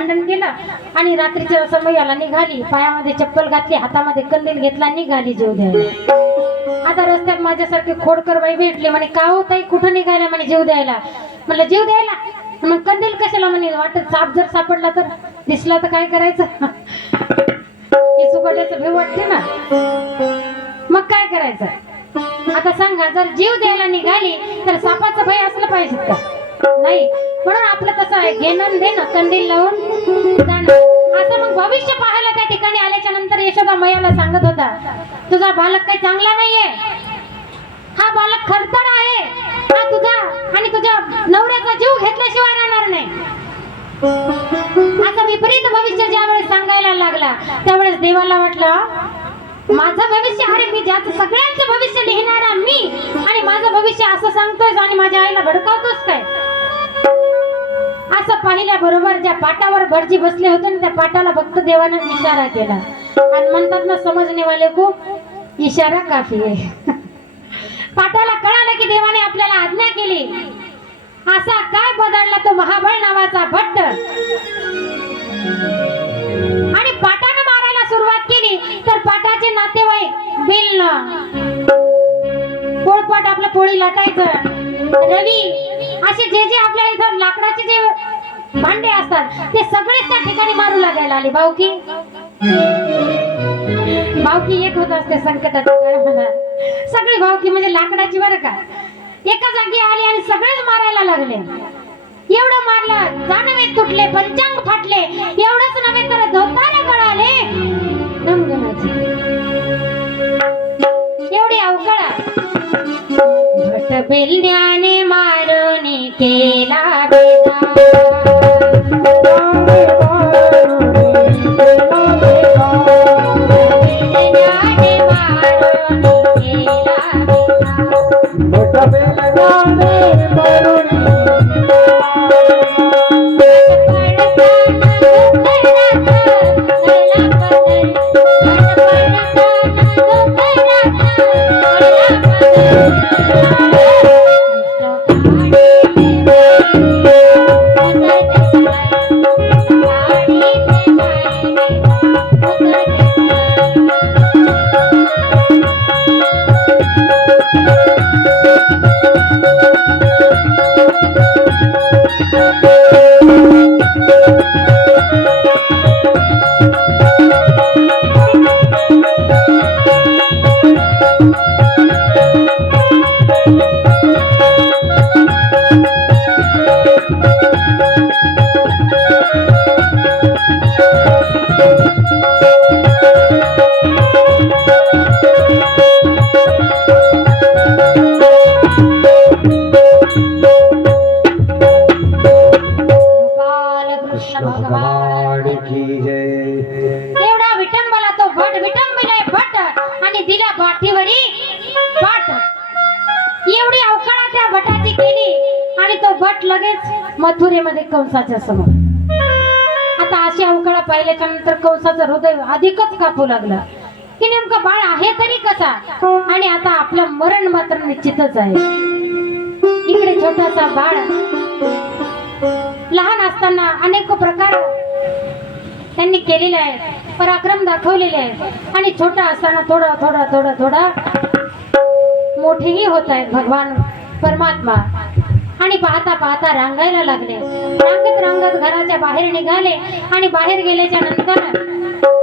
भांडण केलं आणि रात्रीच्या समयाला निघाली, पायामध्ये चप्पल घातली, हातामध्ये कंदील घेतला, निघाली जीव द्यायला. आता रस्त्यात माझ्यासारखी खोडकर बाई भेटली, म्हणे का हो ताई कुठं निघायला, म्हणे जीव द्यायला. म्हणलं जीव द्यायला, मग कंदील कशाला, म्हणे वाटत साप जर सापडला तर, दिसला तर काय करायचं. ही चुकट्याचं भेव वाटते ना, मग काय करायचं. आता सांगा, जर जीव द्यायला निघाली तर सापाचं भय असलं पाहिजे का, नाही. म्हणून आपलं तसं आहे, घेणं देणं, कंदील लावून जाणं. असं मग भविष्य पाहायला त्या ठिकाणी आल्याच्या नंतर यशोदा मैयाला सांगत होता, तुझा बालक काही चांगला नाहीये, हा बालक खरतड आहे, हा तुझा आणि तुझ्या नवऱ्याचा जीव घेतल्याशिवाय राहणार नाही. असं विपरीत भविष्य ज्यावेळेस सांगायला लागला त्यावेळेस देवाला वाटलं, माझं भविष्य, अरे मी ज्याचं सगळ्यांचं भविष्य लिहिणारा मी, आणि माझं भविष्य असं सांगतोय आणि माझ्या आईला भडकावतोस काय. असं पाहिल्या बरोबर ज्या पाटावर भटजी बसले होते ना, त्या पाटाला फक्त देवानं इशारा केला. आणि म्हणतात ना, समजणे वाले को इशारा काफी आहे. पाटाला कळालं की देवाने आपल्याला आज्ञा केली. असा काय बदलला तो महाबळ नावाचा भट्ट, आणि पाटानं मारायला सुरुवात केली तर पाटाचे नातेवाईक बिलणं, पोळपाट आपलं पोळी लाटायचं, रवी, असे जे जे आपल्या इथं लाकडाचे जे भांडे असतात ते सगळेच त्या ठिकाणी मारू लागायला आले. भाऊकी एक होत असते संकटाच्या काळाला, सगळी भाऊकी म्हणजे लाकडाची बरं का, एका जागी आली आणि सगळेच मारायला लागले. एवढं मारलं, जानवे तुटले, पंचांग फाटले, एवढंच नव्हे तर धोतारे गळाले. एवढी अवकाळा भट बेल्याने मारून केला बेटा, मथुरेमध्ये कंसाच्या समोर. आता अशी अवकाळा पाहिल्याच्या नंतर कंसाचं हृदय अधिकच कापू लागलं की नेमकं बाळ आहे तरी कसा, आणि आता आपलं मरण मात्र निश्चितच आहे. इकडे छोटासा बाळ लहान असताना अनेक प्रकार त्यांनी केलेले आहेत, पराक्रम दाखवलेले आहेत, आणि छोटा असताना थोडा थोडा थोडा थोडा मोठेही होत आहेत भगवान परमात्मा. आणि पाहता पाहता रांगायला लागले. रांगत रांगत घराच्या बाहेर निघाले, आणि बाहेर गेल्याच्या नंतर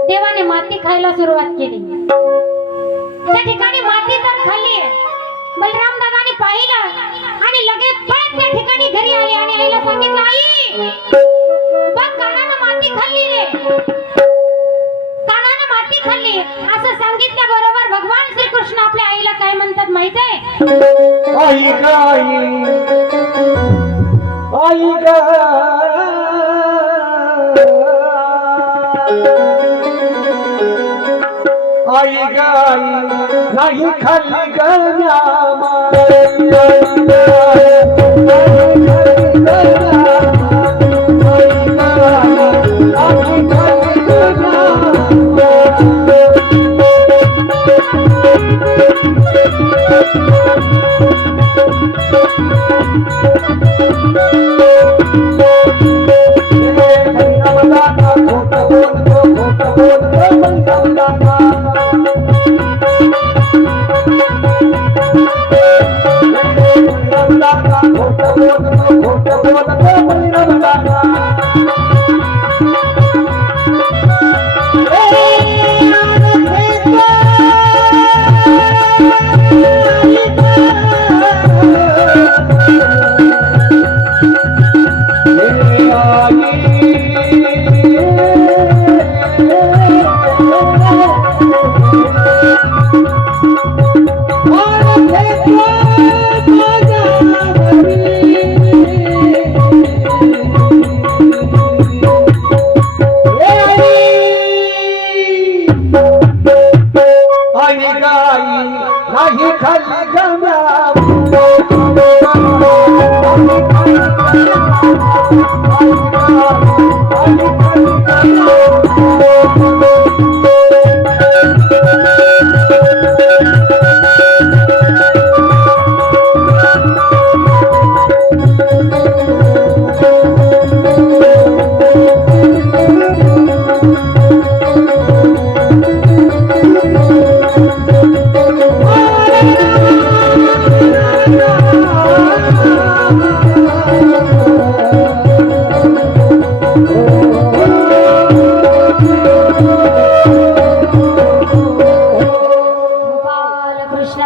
देवाने माती खायला सुरुवात केली. त्या ठिकाणी माती तर खाल्ली. बलराम दादाने पाहिलं आणि लगेच पळत त्या ठिकाणी घरी आले आणि आईला सांगितलं, आई बघ कानानं माती खाल्ली रे, कानानं माती खाल्ली. असं सांगितल्याबरोबर भगवान श्रीकृष्ण आपल्या आईला काय म्हणतात माहित आहे? आई ग आई ग आई ग नाही खाली गण्यामा नाही खाली गम्या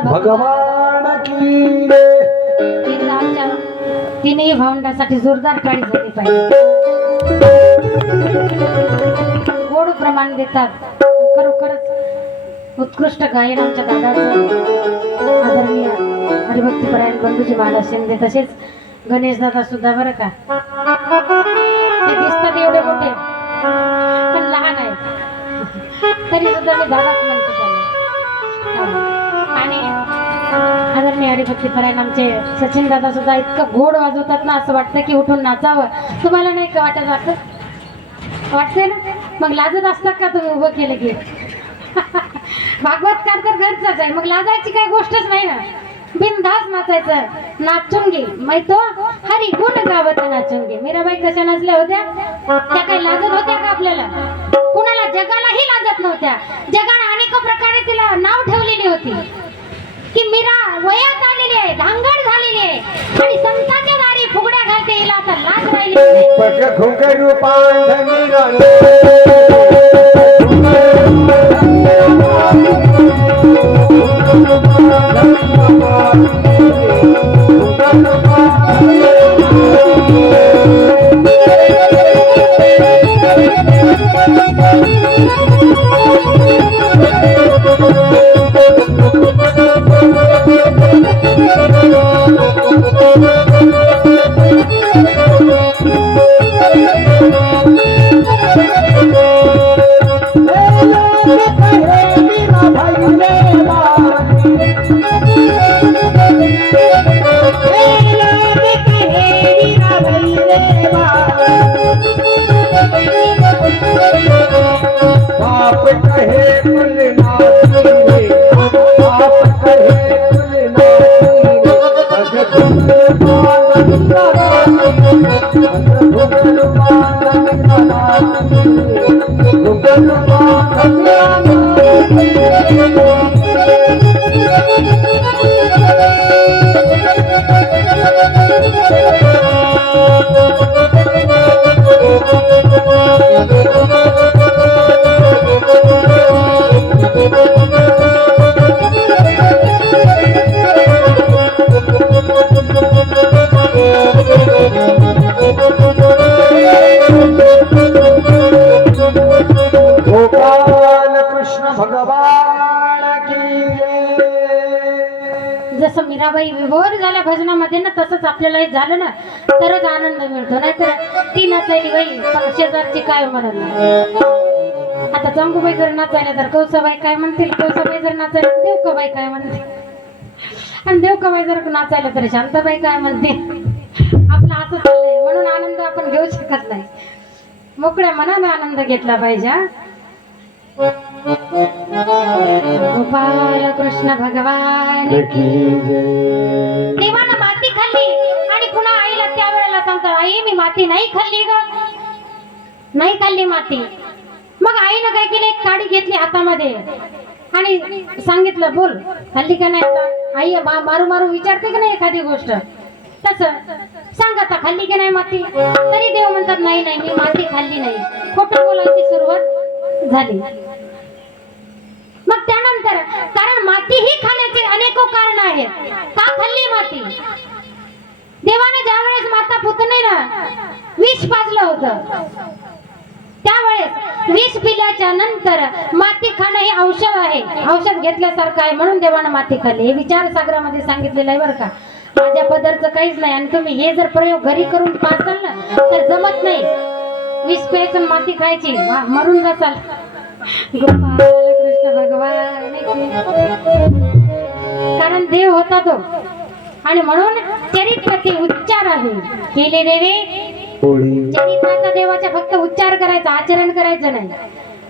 भगवान की तिन्ही भावंडासाठी जोरदार काळी झाली पाहिजे. गोड प्रमाण देतात. खरोखरच उत्कृष्ट गायन आमच्या दादाचं आदरणीय हरिभक्तीपरायण बंधूजी महाराज शिंदे, तसेच गणेश दादा सुद्धा बरं का. ते दिसतात एवढे मोठे पण लहान आहेत तरी सुद्धा मी दादाच म्हणते त्यांना. आणि आदरणीय हरिभक्तीपरायण आमचे सचिन दादा सुद्धा इतकं गोड वाजवतात ना, असं वाटतं की उठून नाचावं. तुम्हाला नाही का वाटत? वाटतंय ना? मग लाजत असतात का तुम्ही उभं केलं की? भागवतकार तर घरचाच आहे, मग लाजायची काही गोष्टच नाही ना. बिनधास्त नाचायचं. नाचूंगी मैं तो हरी गुण गावत नाचूंगी. मीराबाई कशा नाचल्या होत्या? त्या काही लाजत होत्या का आपल्याला? कुणाला जगालाही लाजत नव्हत्या. जगाने अनेक प्रकारे तिला नाव ठेवलेली होती की मीरा वयात आलेली आहे, धांगड झालेली आहे आणि संतांच्या दारी फुगड्या घालते. हिला आता लाज राहिली नाही. पट घुंगरू पांढ मीरा जसं मीराबाई विभोर झाल्या भजनामध्ये ना, तसंच आपल्यालाही झालं ना तरच आनंद मिळतो. नाहीतर ती नाचायली बाई शेजारची काय म्हणत नाही. आता चंगूबाई जर नाचायला तर कौसाबाई काय म्हणतील, कौसाबाई जर नाचायला तर देवकाबाई काय म्हणतील, आणि देवकाबाई जर नाचायला तर शांताबाई काय म्हणतील. आपलं असं चाललंय म्हणून आनंद आपण घेऊ शकत नाही. मोकळ्या मनाने आनंद घेतला पाहिजे. गोपाल कृष्ण भगवान देवानं माती खाल्ली आणि पुन्हा आईला त्या वेळेला सांगतात, आई मी माती नाही खाल्ली ग, नाही खाल्ली माती. मग आईनं काय केलं, एक काडी घेतली हातामध्ये आणि सांगितलं, बोल खाल्ली का नाही. आई मारू मारू विचारते का नाही एखादी गोष्ट, तसं सांग आता खाल्ली की नाही माती. तरी देव म्हणतात, नाही नाही मी माती खाल्ली नाही. खोटं बोलायची सुरुवात झाली. मग त्यानंतर कारण माती ही खाण्याचे अनेको कारण आहेत. का खाल्ली माती? देवाने ज्या वेळेस माता पुतणे ना विष पाजलं होतं. त्यावेळेस विष पिल्याच्या नंतर माती खाणं हे औषध आहे, औषध घेतल्यासारखं आहे, म्हणून देवानं माती खाल्ली. हे विचार सागरामध्ये सांगितलेलं आहे बरं का. माझ्या पदरचं काहीच नाही. आणि तुम्ही हे जर प्रयोग घरी करून पाहसाल ना तर जमत नाही. विष प्यायचं माती खायची, मरून जासाल. गोपाल कृष्ण भगवान कारण देव होता तो. आणि म्हणून चरित्र ते उच्चार आहे. केले देवे चरित्राचा देवाच्या फक्त उच्चार करायचा, आचरण करायचं नाही.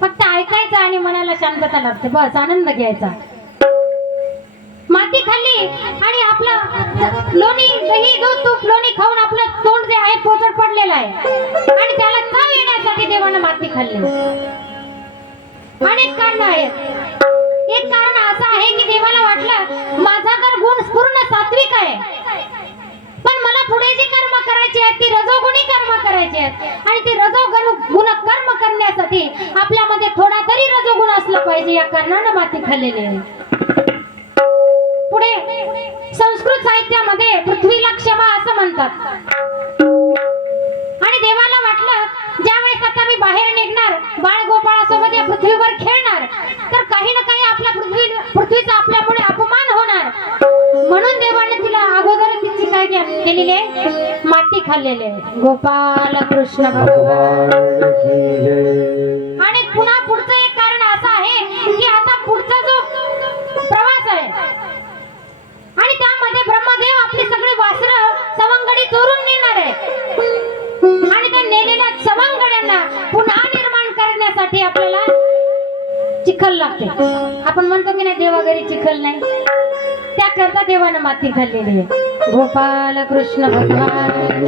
फक्त ऐकायचं आणि मनाला शांतता लागते, बस आनंद घ्यायचा. माती खाल्ली आणि आपलं लोणी दही दूध तूप लोणी खाऊन आपलं तोंड जे आहे पोचट पडलेलं आहे आणि त्याला चव येण्यासाठी देवानं माती खाल्ली. अनेक कारण आहेत. एक कारण असं आहे की देवाला वाटलं माझा तर गुण पूर्ण सात्विक आहे, पण मला पुढे जी कर्म करायची आहेत ती रजोगुणी कर्म करायची आहेत आणि ती रजोगुण कर्म करण्यासाठी आपल्यामध्ये थोडा तरी रजोगुण असला पाहिजे. या कारणानं माती खाल्लेली आहे. पुढे संस्कृत साहित्यामध्ये पृथ्वीला क्षमा असं म्हणतात. आणि देवाला वाटलं ज्यावेळेस आता मी बाहेर निघणार बाळ गोपाळासोबत या पृथ्वीवर खेळणार तर काही ना काही आपल्या पृथ्वीचा आपल्यामुळे अपमान होणार, म्हणून देवाने तिला अगोदर तिची काय केलेली आहे, माती खाल्लेली आहे. गोपाल कृष्ण भगवान. आणि पुन्हा पुढचं एक कारण असं आहे की आता पुढचा जो प्रवास आहे आणि त्यामध्ये ब्रह्मदेव आपली सगळी वासरं सवंगडी चोरून नेणार आहे आणि त्या नेलेल्या सवंगड्यांना पुन्हा निर्माण करण्यासाठी आपल्याला चिखल लागते. आपण म्हणतो की नाही देवा घरी चिखल नाही, त्याकरता देवानं माती खाल्लेली आहे. गोपाल कृष्ण भगवान.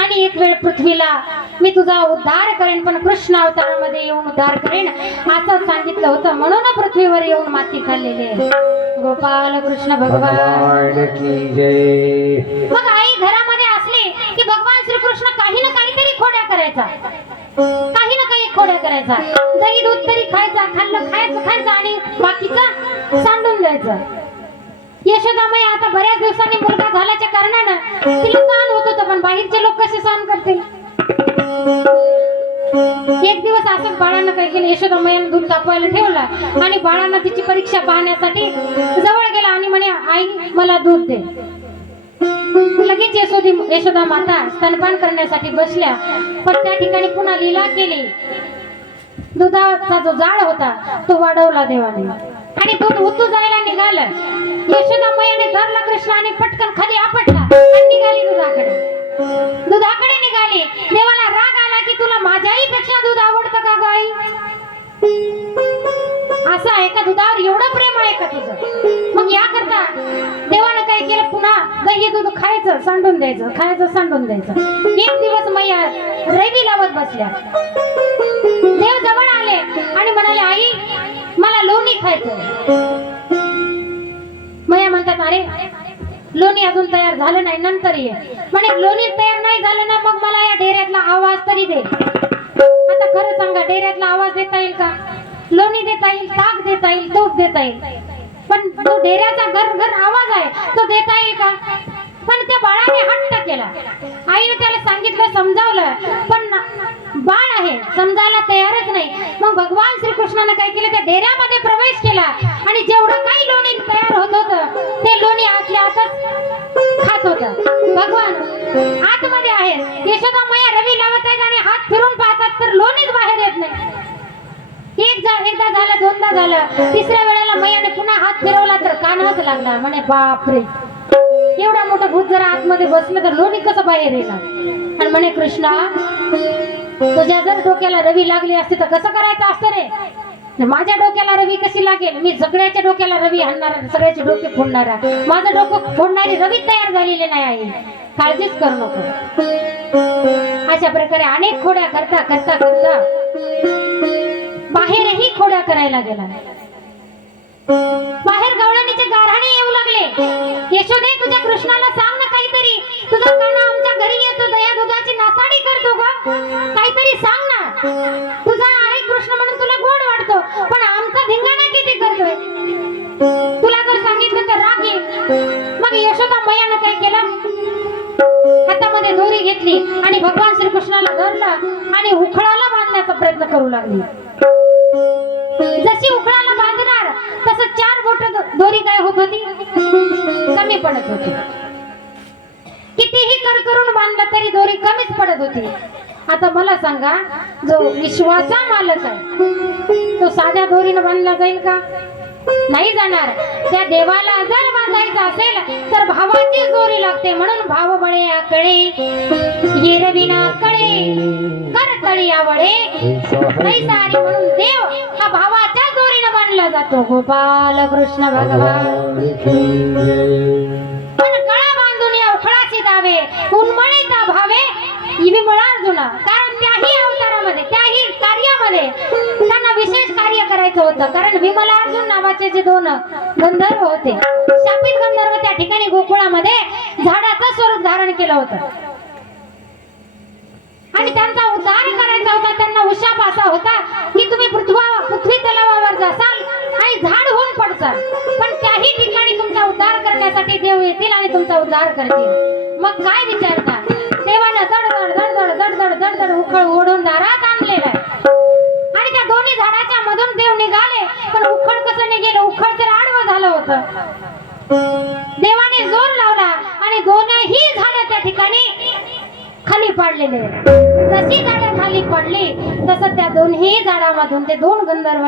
आणि एक वेळ पृथ्वीला मी तुझा उद्धार करेन, पण कृष्ण अवतारामध्ये येऊन उद्धार करेन असं सांगितलं होतं, म्हणून पृथ्वीवर येऊन माती खाल्लेली आहे. गोपाल कृष्ण भगवान की जय. मग आई घरामध्ये असली की भगवान श्रीकृष्ण काही ना काहीतरी खोड्या करायचा, काही ना काही खोड्या करायचा. दही दूध तरी खायचा, खायचं आणि बाकीचं सांडून द्यायचं. यशोदामाई आता बऱ्याच दिवसांनी मुलगा झाल्याच्या कारणानं तिला सहन होत होतं, पण बाहेरचे लोक कसे सहन करतील. एक दिवस असंच बाळानं काय केलं, यशोदामाईने दूध तापवायला ठेवलं आणि बाळानं तिची परीक्षा पाहण्यासाठी जवळ गेला आणि म्हणे आई मला दूध दे. लगेच यशोदा माता स्तनपान करण्यासाठी बसल्या, पण त्या ठिकाणी पुन्हा लीला केली. दुधाचा जो जाळ होता तो वाढवला देवाने आणि दूध उतू जायला निघालं. यशोदामाईने धरला कृष्ण आणि पटकन खाली आपटला आणि निघाली दुधाकडे निघाली. देवाला राग आला की तुला माझ्याही पेक्षा दूध आवडतं का गाई? असं आहे का, दुधावर एवढं प्रेम आहे का तुझं? मग या करता देवानं काय केलं, पुन्हा दही दूध खायचं सांडून द्यायचं, खायचं सांडून द्यायचं. एक दिवस मैया रवी लावत बसल्या. देव जवळ आले आणि म्हणाले आई मला लोणी खायचं. मैया म्हणतात अरे लोणी अजून तयार झालं नाही, नंतर ये. म्हणे लोणी तयार नाही झालं ना मग मला या डेऱ्यातला आवाज तरी दे. आता खरं सांगा डेऱ्यातला आवाज देता येईल का? लोणी देता येईल, ताक देता येईल, तूप देता येईल, पण तो डेऱ्याचा घर घर आवाज आहे तो देता येईल का? पण त्या बाळाने हट्ट केला. आईने त्याला सांगितलं, समजावलं, पण बाळ आहे समजायला तयारच नाही. मग भगवान श्रीकृष्णाने काय केलं, त्या डेऱ्यामध्ये प्रवेश केला आणि जेवढं काही लोणी तयार होत होतं ते लोणी आतल्या आतच खात होतं. भगवान आतमध्ये आहेत. यशोदा मैया रवी लावत आहेत आणि हात फिरून पाहतात तर लोणीच बाहेर येत नाही. एकदा झालं, दोनदा झालं, तिसऱ्या वेळेला मैयाने पुन्हा हात फिरवला तर कानाच लागला. म्हणे बापरे एवढा मोठा भूत जरा आतमध्ये बसलं तर लोणी कसं बाहेर येणार? आणि म्हणे कृष्णा तुझ्या जर डोक्याला रवी लागली असते तर कसं करायचं असतं रे? माझ्या डोक्याला रवी कशी लागेल? मी सगळ्याच्या डोक्याला रवी आणणार, सगळ्याचे डोके फोडणारा. माझं डोकं फोडणारी रवी तयार झालेली नाही आहे, काळजीच करू नको. अशा प्रकारे अनेक खोड्या करता करता करता बाहेरही खोड्या करायला गेला. बाहेर गवळणीचे गारहाणे येऊ लागले. यशोदे तुझ्या कृष्णाला सांग ना काहीतरी, तुझा काना आमच्या घरी येतो, दया दुधाची नासाडी करतो का? काहीतरी सांग ना. तुझा आहे कृष्ण म्हणून तुला गोड वाटतो, पण आमचा धिंगाणा किती करतोय? तुला जर सांगितलं तर राग येईल. मग यशोदा मैयानं काय केलं, हातामध्ये दोरी भगवान श्रीकृष्णाला धरलं आणि उखळाला बांधण्याचा प्रयत्न करू लागली. जशी उखळाला बांधणार तसं 4 बोट दोरी काय होत होती, कमी पडत होती. कितीही कर करून बांधलं तरी दोरी कमीच पडत होती. आता मला सांगा, जो विश्वाचा मालक आहे तो साध्या दोरीनं बांधला जाईल का? नाही जाणार. त्या देवाला जर बांधायचं असेल तर भावाची दोरी लागते. म्हणून भाव बळे आकळे येरविना कळे कर तळी आवडे सारी. म्हणून देव हा भावाच्या दोरीनं बांधला जातो. गोपाल कृष्ण भगवान. पण गळा बांधून या उखळाची दावे उन्मळीचा भावे विमळा अर्जुना. कारण त्याही अवतारामध्ये त्याही कार्यामध्ये त्यांना विशेष कार्य करायचं होतं. कारण विमला अर्जुन नावाचे जे 2 गंधर्व होते, शापित गंधर्व, त्या ठिकाणी गोकुळामध्ये झाडाचं स्वरूप धारण केलं होतं आणि त्यांचा उद्धार करायचा होता. त्यांना उशाप असा होता की तुम्ही पृथ्वी तलावावर जासाल आणि झाड होऊन पडसाल, पण त्याही ठिकाणी तुमचा उद्धार करण्यासाठी देव येतील आणि तुमचा उद्धार करतील. मग काय विचारता, देवानं दडदड दडदड दडदड दडदड उखळ ओढून दारात आणलेला आहे आणि त्या दोन्ही झाडाच्या मधून देव निघाले. पण उखळ कसं निघेल, उखळ तर आडवं झालं होतं. देवाने जोर लावला आणि दोनही झाडं त्या ठिकाणी खाली पडलेले. जशी झाडं खाली पडली तसं त्या दोन्ही झाडामधून ते 2 गंधर्व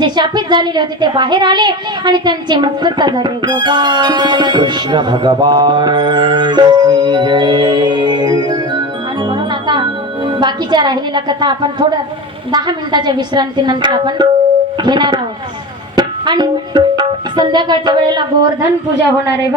जे शापित झालेले होते ते बाहेर आले आणि त्यांची मुक्तता झाली. गोपाल कृष्ण भगवान की जय. आणि म्हणून आता बाकीच्या राहिलेल्या कथा आपण थोडं 10 मिनिटाच्या विश्रांतीनंतर आपण घेणार आहोत. आणि संध्याकाळच्या वेळेला गोवर्धन पूजा होणार आहे.